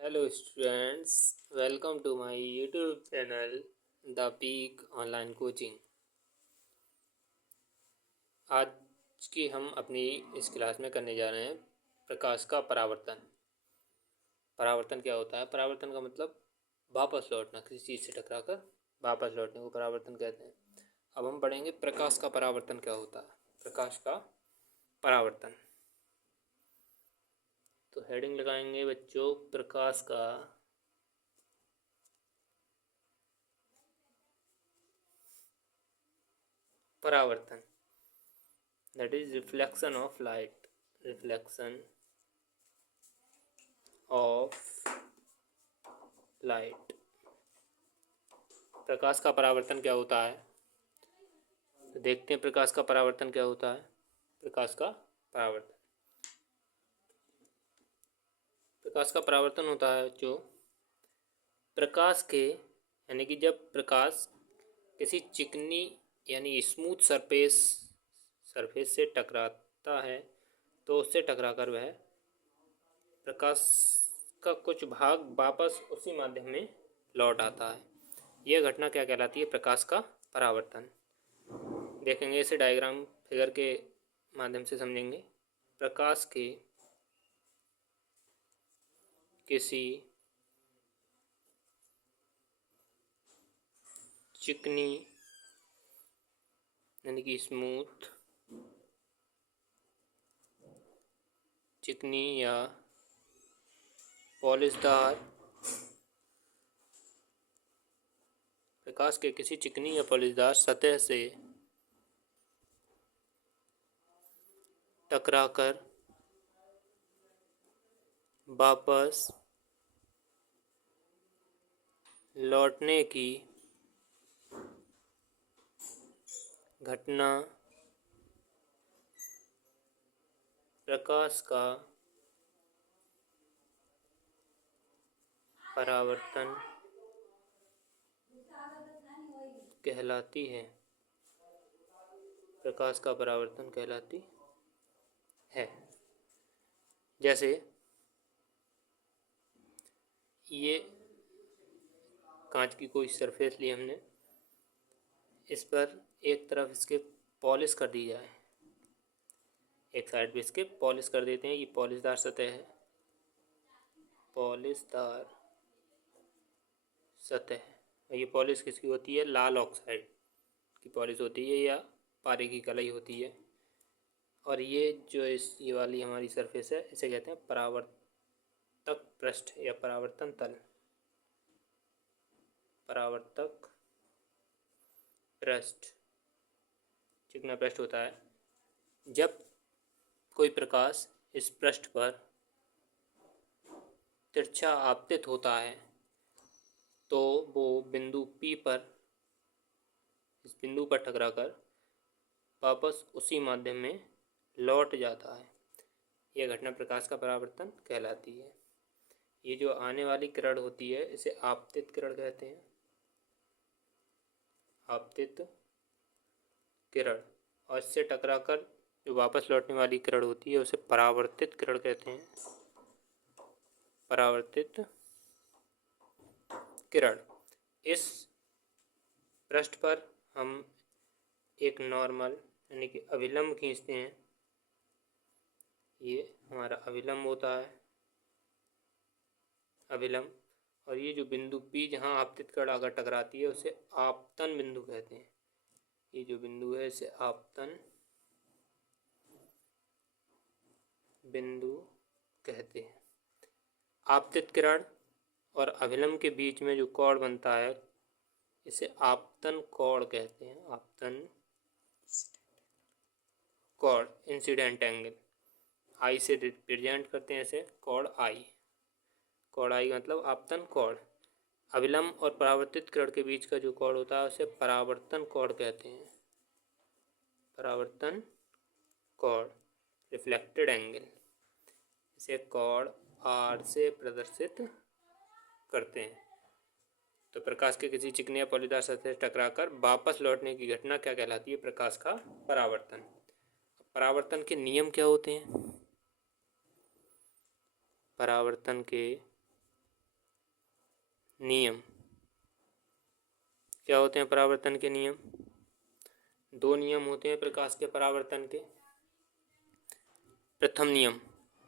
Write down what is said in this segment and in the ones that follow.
Hello students, welcome to my YouTube channel The Peak Online Coaching। आज की हम अपनी इस क्लास में करने जा रहे हैं प्रकाश का परावर्तन। परावर्तन क्या होता है? परावर्तन का मतलब वापस लौटना, किसी चीज़ से टकराकर वापस लौटने को परावर्तन कहते हैं। अब हम पढ़ेंगे प्रकाश का परावर्तन क्या होता है। प्रकाश का परावर्तन, तो हेडिंग लगाएंगे बच्चों प्रकाश का परावर्तन, that is reflection of light, reflection of light। प्रकाश का परावर्तन क्या होता है, तो देखते हैं प्रकाश का परावर्तन क्या होता है। प्रकाश का परावर्तन, प्रकाश का परावर्तन होता है जो प्रकाश के यानी कि जब प्रकाश किसी चिकनी यानी स्मूथ सरफेस से टकराता है तो उससे टकराकर वह प्रकाश का कुछ भाग वापस उसी माध्यम में लौट आता है। यह घटना क्या कहलाती है? प्रकाश का परावर्तन। देखेंगे इसे डायग्राम फिगर के माध्यम से समझेंगे। प्रकाश के किसी चिकनी यानी कि स्मूथ, चिकनी या पॉलिशदार, प्रकाश के किसी चिकनी या पॉलिशदार सतह से टकराकर वापस लौटने की घटना प्रकाश का परावर्तन कहलाती है। प्रकाश का परावर्तन कहलाती है। जैसे ये कांच की कोई सरफेस ली हमने, इस पर एक तरफ इसके पॉलिश कर दी जाए, एक साइड पे इसके पॉलिश कर देते हैं। ये पॉलिशदार सतह है, पॉलिशदार सतह। ये पॉलिश किसकी होती है? लाल ऑक्साइड की पॉलिश होती है या पारे की कलई होती है। और ये जो ये वाली हमारी सरफेस है इसे कहते हैं परावर्तक पृष्ठ या परावर्तन तल। परावर्तक पृष्ठ चिकना पृष्ठ होता है। जब कोई प्रकाश इस पृष्ठ पर तिरछा आपतित होता है तो वो बिंदु P पर, इस बिंदु पर टकराकर वापस उसी माध्यम में लौट जाता है। यह घटना प्रकाश का परावर्तन कहलाती है। ये जो आने वाली किरण होती है इसे आपतित किरण कहते हैं, आपतित किरण। और इससे टकराकर जो वापस लौटने वाली किरण होती है उसे परावर्तित किरण कहते हैं, परावर्तित किरण। इस पृष्ठ पर हम एक नॉर्मल यानी कि अभिलंब खींचते हैं। ये हमारा अभिलंब होता है, अभिलंब। और ये जो बिंदु P जहाँ आपतित किरण आकर टकराती है उसे आपतन बिंदु कहते हैं। ये जो बिंदु है इसे आपतन बिंदु कहते हैं। आपतित किरण और अभिलंब के बीच में जो कोण बनता है इसे आपतन कोण कहते हैं, आपतन कोण, इंसिडेंट एंगल। आई से रिप्रेजेंट करते हैं इसे, कोण आई, कोण आई मतलब आपतन कोण। अभिलंब और परावर्तित किरण के बीच का जो कोण होता है उसे परावर्तन कोण कहते हैं, परावर्तन कोण, रिफ्लेक्टेड एंगल। इसे कोण R से प्रदर्शित करते हैं। तो प्रकाश के किसी चिकनी या पॉलीदार सतह से टकराकर वापस लौटने की घटना क्या कहलाती है? प्रकाश का परावर्तन। परावर्तन के नियम क्या होते हैं? परावर्तन के नियम क्या होते हैं परावर्तन के नियम? दो नियम होते हैं प्रकाश के परावर्तन के। प्रथम नियम,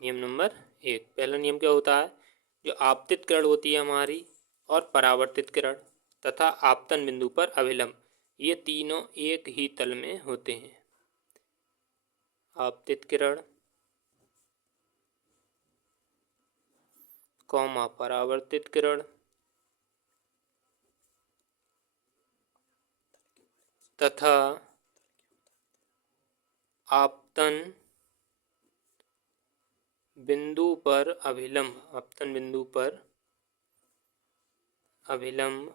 नियम नंबर 1, पहला नियम क्या होता है? जो आपतित किरण होती है हमारी और परावर्तित किरण तथा आपतन बिंदु पर अभिलंब, ये तीनों एक ही तल में होते हैं। आपतित किरण कौमा परावर्तित किरण तथा आपतन बिंदु पर अभिलंब, आपतन बिंदु पर अभिलंब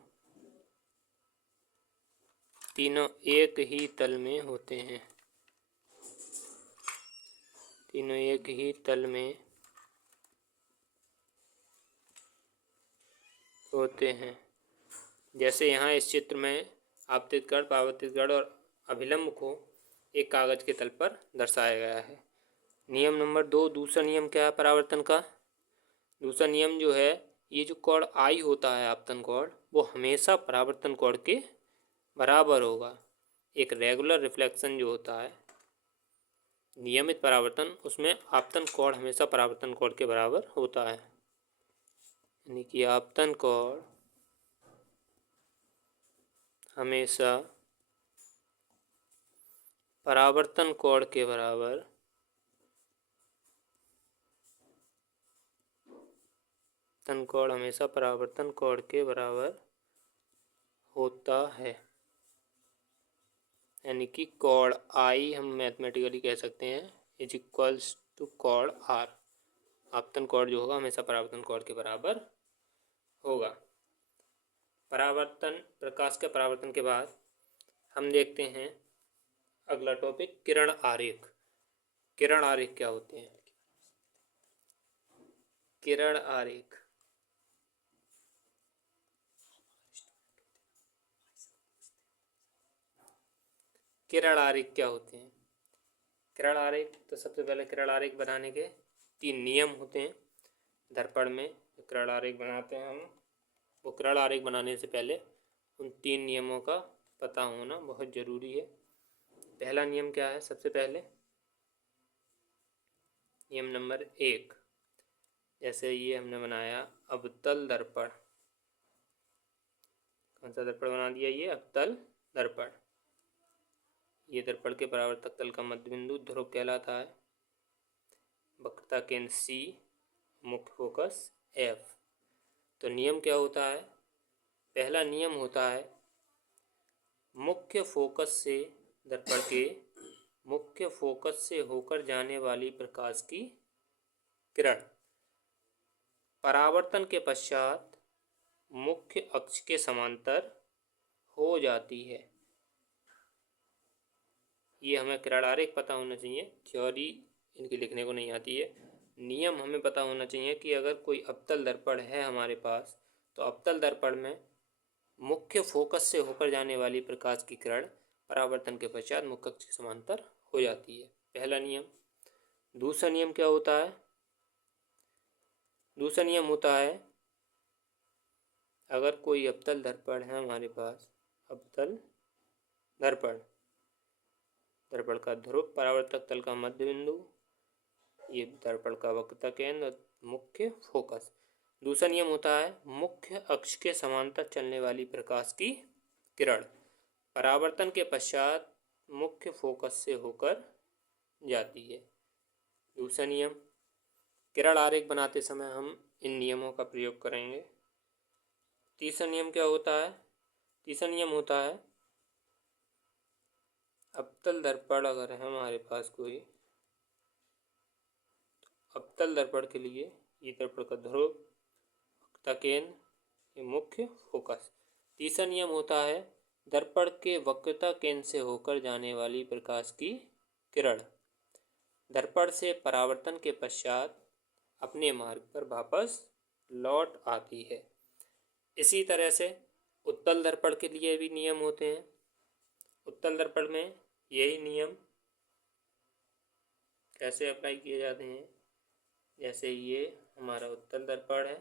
तीनों एक ही तल में होते हैं। तीनों एक ही तल में होते हैं। जैसे यहाँ इस चित्र में आपतित कण, परावर्तित कण और अभिलंब को एक कागज के तल पर दर्शाया गया है। नियम नंबर 2, दूसरा नियम क्या है परावर्तन का? दूसरा नियम जो है, ये जो कोण आई होता है आपतन कोण, वो हमेशा परावर्तन कोण के बराबर होगा। एक रेगुलर रिफ्लेक्शन जो होता है, नियमित परावर्तन, उसमें आपतन कोण हमेशा परावर्तन कोण के बराबर होता है। यानी कि आपतन कोण हमेशा परावर्तन कोण के बराबर आपतन कोण हमेशा परावर्तन कोण के बराबर होता है। यानी कि कोण आई हम मैथमेटिकली कह सकते हैं इज इक्वल्स टू कोण आर। आपतन कोण जो होगा हमेशा परावर्तन कोण के बराबर होगा। परावर्तन, प्रकाश के परावर्तन के बाद हम देखते हैं अगला टॉपिक, किरण आरेख। किरण आरेख क्या होते हैं? किरण आरेख किरण आरेख क्या होते हैं? किरण आरेख, तो सबसे पहले किरण आरेख बनाने के 3 नियम होते हैं। दर्पण में जो किरण आरेख बनाते हैं हम, वो किरण आरेख बनाने से पहले उन 3 नियमों का पता होना बहुत ज़रूरी है। पहला नियम क्या है? सबसे पहले नियम नंबर 1, जैसे ये हमने बनाया अवतल दर्पण। कौन सा दर्पण बना दिया? ये अवतल दर्पण। ये दर्पण के परावर्तक तल का मध्य बिंदु ध्रुव कहलाता है। वक्रता केंद्र C, मुख्य फोकस F। तो नियम क्या होता है? पहला नियम होता है मुख्य फोकस से, दर्पण के मुख्य फोकस से होकर जाने वाली प्रकाश की किरण परावर्तन के पश्चात मुख्य अक्ष के समांतर हो जाती है। ये हमें किरण आरेख पता होना चाहिए, थ्योरी इनकी लिखने को नहीं आती है। नियम हमें पता होना चाहिए कि अगर कोई अवतल दर्पण है हमारे पास, तो अवतल दर्पण में मुख्य फोकस से होकर जाने वाली प्रकाश की किरण परावर्तन के पश्चात मुख्य अक्ष के समांतर हो जाती है। पहला नियम। दूसरा नियम क्या होता है? दूसरा नियम होता है अगर कोई अवतल दर्पण है हमारे पास, अवतल दर्पण, दर्पण का ध्रुव, परावर्तक तल का मध्य बिंदु, ये दर्पण का वक्रता केंद्र, मुख्य फोकस। दूसरा नियम होता है मुख्य अक्ष के समांतर चलने वाली प्रकाश की किरण परावर्तन के पश्चात मुख्य फोकस से होकर जाती है। दूसरा नियम, किरण आरेख बनाते समय हम इन नियमों का प्रयोग करेंगे। तीसरा नियम क्या होता है? तीसरा नियम होता है अवतल दर्पण अगर है हमारे पास कोई, तो अवतल दर्पण के लिए ये दर्पण का ध्रुव, वक्रता केंद्र, ये मुख्य फोकस। तीसरा नियम होता है दर्पण के वक्रता केंद्र से होकर जाने वाली प्रकाश की किरण दर्पण से परावर्तन के पश्चात अपने मार्ग पर वापस लौट आती है। इसी तरह से उत्तल दर्पण के लिए भी नियम होते हैं। उत्तल दर्पण में यही नियम कैसे अप्लाई किए जाते हैं? जैसे ये हमारा उत्तल दर्पण है,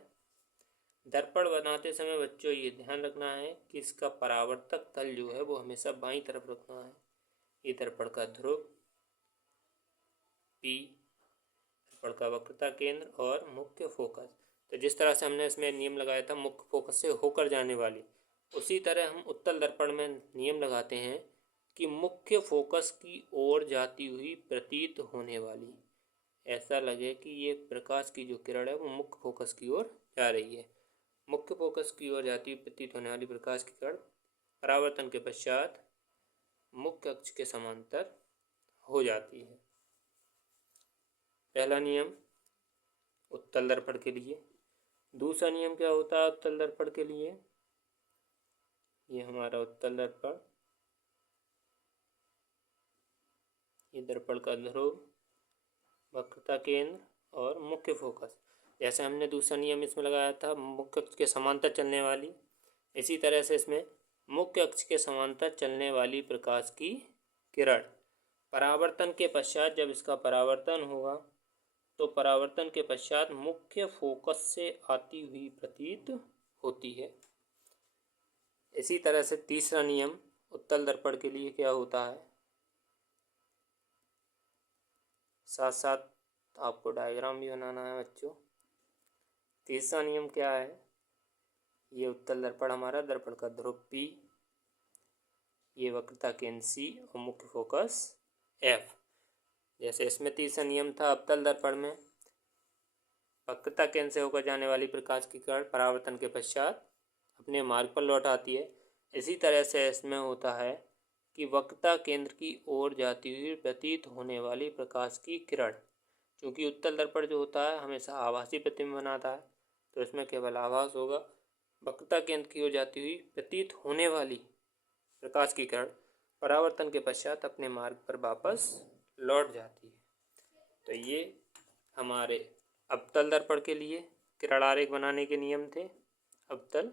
दर्पण बनाते समय बच्चों ये ध्यान रखना है कि इसका परावर्तक तल जो है वो हमेशा बाईं तरफ रखना है। ये दर्पण का ध्रुव, पी दर्पण का वक्रता केंद्र और मुख्य फोकस। तो जिस तरह से हमने इसमें नियम लगाया था मुख्य फोकस से होकर जाने वाली, उसी तरह हम उत्तल दर्पण में नियम लगाते हैं कि मुख्य फोकस की ओर जाती हुई प्रतीत होने वाली, ऐसा लगे कि ये प्रकाश की जो किरण है वो मुख्य फोकस की ओर जा रही है। मुख्य फोकस की ओर जाती हुई प्रतीत होने वाली प्रकाश की किरण परावर्तन के पश्चात मुख्य अक्ष के समांतर हो जाती है। पहला नियम उत्तल दर्पण के लिए। दूसरा नियम क्या होता है उत्तल दर्पण के लिए? ये हमारा उत्तल दर्पण, ये दर्पण का ध्रुव, वक्रता केंद्र और मुख्य फोकस। जैसे हमने दूसरा नियम इसमें लगाया था मुख्य अक्ष के समांतर चलने वाली, इसी तरह से इसमें मुख्य अक्ष के समांतर चलने वाली प्रकाश की किरण परावर्तन के पश्चात, जब इसका परावर्तन होगा तो परावर्तन के पश्चात मुख्य फोकस से आती हुई प्रतीत होती है। इसी तरह से तीसरा नियम उत्तल दर्पण के लिए क्या होता है, साथ साथ आपको डायग्राम भी बनाना है बच्चों। तीसरा नियम क्या है? ये उत्तल दर्पण हमारा दर्पण का ध्रुव P, ये वक्रता केंद्र C और मुख्य फोकस F। जैसे इसमें तीसरा नियम था अवतल दर्पण में वक्रता केंद्र से होकर जाने वाली प्रकाश की किरण परावर्तन के पश्चात अपने मार्ग पर लौट आती है। इसी तरह से इसमें होता है कि वक्रता केंद्र की ओर जाती हुई प्रतीत होने वाली प्रकाश की किरण, क्योंकि उत्तल दर्पण जो होता है हमेशा आभासी प्रतिबिंब बनाता है, तो इसमें केवल आभास होगा। वक्रता केंद्र की ओर जाती हुई प्रतीत होने वाली प्रकाश की किरण परावर्तन के पश्चात अपने मार्ग पर वापस लौट जाती है। तो ये हमारे अवतल दर्पण के लिए किरण आरेख बनाने के नियम थे अवतल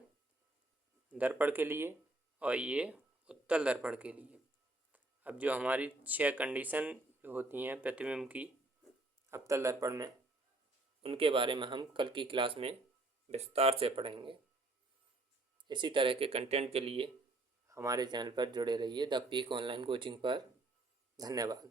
दर्पण के लिए, और ये उत्तल दर्पण के लिए। अब जो हमारी 6 कंडीशन होती हैं प्रतिबिंब की अवतल दर्पण में, उनके बारे में हम कल की क्लास में विस्तार से पढ़ेंगे। इसी तरह के कंटेंट के लिए हमारे चैनल पर जुड़े रहिए द पीक ऑनलाइन कोचिंग पर। धन्यवाद।